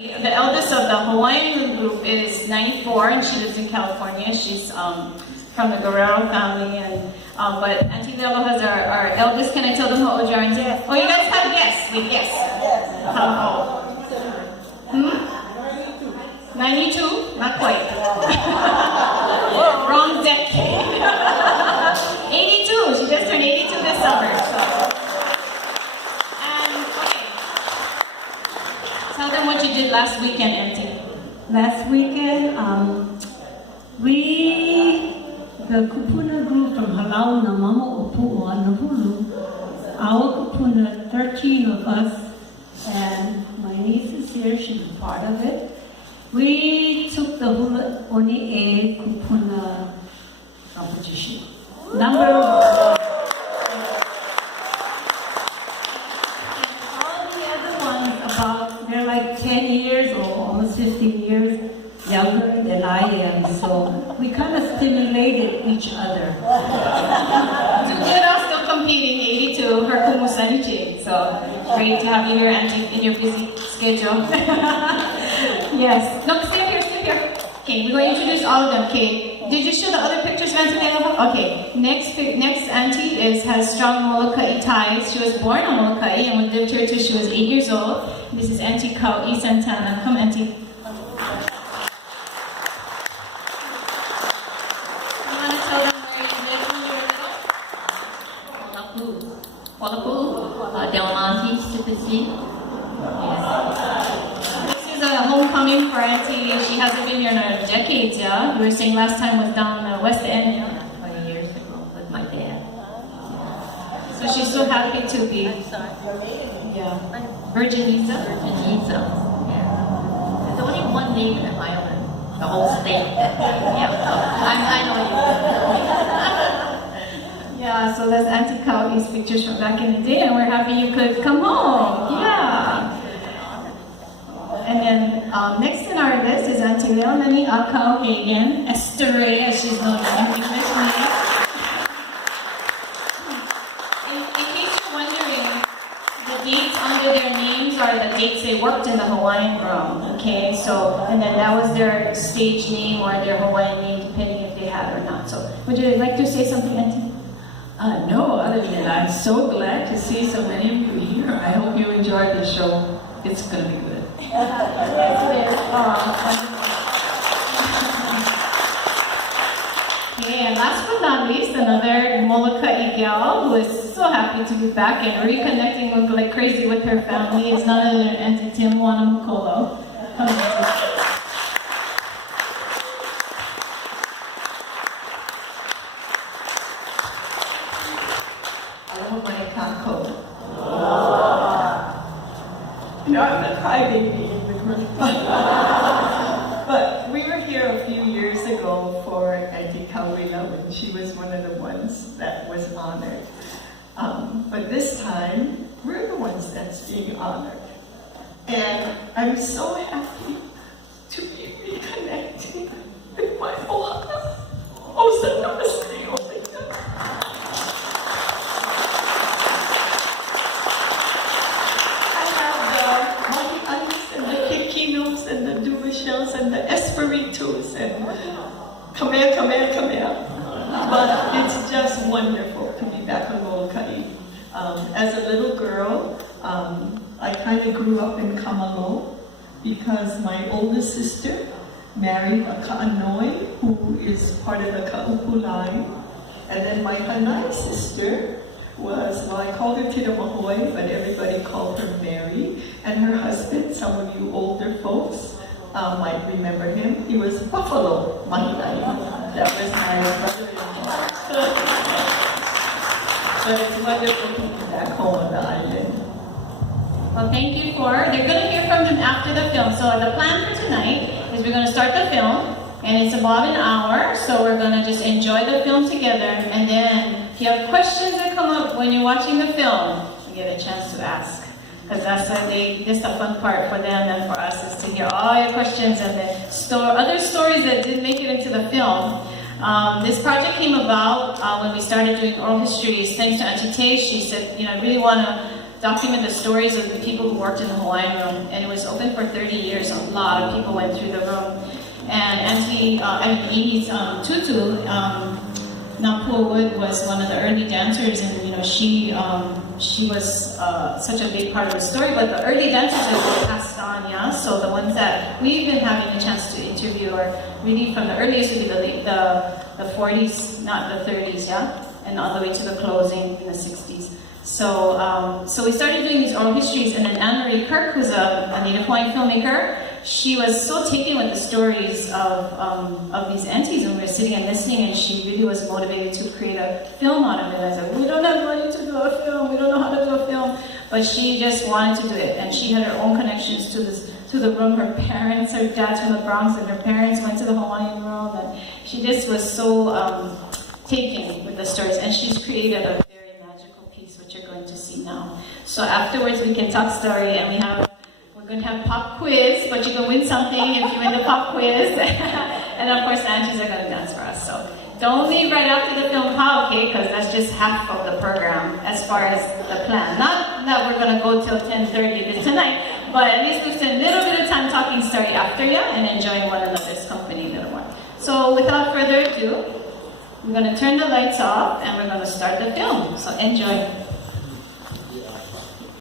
The eldest of the Hawaiian Room group is 94 and she lives in California. She's from the Guerrero family, and but Auntie Leialoha is our eldest. Can I tell them how old you are? Yes. Oh, you guys have yes. Wait, yes. How old? 92? Not quite. Wrong decade. 82. She just turned 82 this summer. So. And okay. Tell them what you did last weekend, Auntie. Last weekend, the kupuna group from Halau na Mama Opua na Hulu, our kupuna, 13 of us, and my niece is here, she's part of it. We took the Hula Oni A kupuna competition. Number 1. They're like 10 years or almost 15 years younger than I am, so we kind of stimulated each other. Two kiddos still competing, 82, her kumusanichi. So great to have you here, Auntie, in your busy schedule. Yes. No, stay here, stay here. Okay, we're going to introduce all of them. Okay, did you show the other pictures, Auntie Leialoha? Okay, next Auntie has strong Moloka'i ties. She was born on Moloka'i and we lived here till she was 8 years old. This is Auntie Kaui Santana. Come, Auntie. You want to tell them where you lived when you were little? Leionani, Sipisi. This is a homecoming for Auntie. She hasn't been here in decades, yeah? You were saying last time was down the West End, yeah? 20 years ago with my dad. So she's so happy to be. Yeah. Virgenita? Virgenita. Yeah. There's only one name in Ireland, the whole state. Yeah. I know you. Yeah, so that's Auntie Kaui's pictures from back in the day, and we're happy you could come home. Yeah. And then next in our list is Auntie Leionani Akko Hagen, Esterae, as she's known in English. In case you're wondering, the dates under their names are the dates they worked in the Hawaiian Room. Okay, so, and then that was their stage name or their Hawaiian name, depending if they had or not. So, would you like to say something, Auntie? No, other than I'm so glad to see so many of you here. I hope you enjoyed the show. It's going to be good. Okay, and last but not least, another Moloka'i gal who is so happy to be back and reconnecting with, like crazy with her family is none other than Auntie TeMoana. Come on. You know, I'm the crybaby in the group. But we were here a few years ago for Auntie Kaui, and she was one of the ones that was honored. But this time, we're the ones that's being honored. And I'm so happy to be reconnecting with my ohana. Osa namaste, and the Durishells and the Espiritus and come here. But it's just wonderful to be back on Moloka'i. As a little girl, I kind of grew up in Kamalo because my oldest sister married a Ka'anoi who is part of the Ka'upu line. And then my Hanai sister was, well, I called her Tita Mahoy, but everybody called her Mary. And her husband, some of you older folks might remember him, he was Buffalo Mahilai. That was my brother-in-law. But it's wonderful to be back home on the island. Well, thank you they're going to hear from them after the film. So the plan for tonight is we're going to start the film, and it's about an hour, so we're going to just enjoy the film together, and then if you have questions that come up when you're watching the film, you get a chance to ask. Because that's the fun part for them and for us is to hear all your questions and the other stories that didn't make it into the film. This project came about when we started doing oral histories. Thanks to Auntie Tay, she said, I really want to document the stories of the people who worked in the Hawaiian Room, and it was open for 30 years. A lot of people went through the room. And Auntie Amini's tutu, Napua Wood, was one of the early dancers, and she was such a big part of the story. But the early dancers have passed on, yeah. So the ones that we've been having a chance to interview are really from the earliest would be the 40s, not the 30s, yeah, and all the way to the closing in the 60s. So we started doing these oral histories, and then Anne-Marie Kirk, who's a Native Hawaiian filmmaker, she was so taken with the stories of these aunties, and we were sitting and listening, and she really was motivated to create a film out of it. I said, we don't have money to do a film, we don't know how to do a film, but she just wanted to do it, and she had her own connections to the room. Her parents, her dad's from the Bronx, and her parents went to the Hawaiian Room, and she just was so taken with the stories, and she's created a very magical piece, which you're going to see now. So afterwards, we can talk story, and we're going to have pop quiz, but you can win something if you win the pop quiz. And of course, the aunties are going to dance for us. So don't leave right after the film, okay? Because that's just half of the program as far as the plan. Not that we're going to go till 10:30 this tonight, but at least we spend a little bit of time talking story after you and enjoying one another's company a little more. So without further ado, we're going to turn the lights off and we're going to start the film. So enjoy.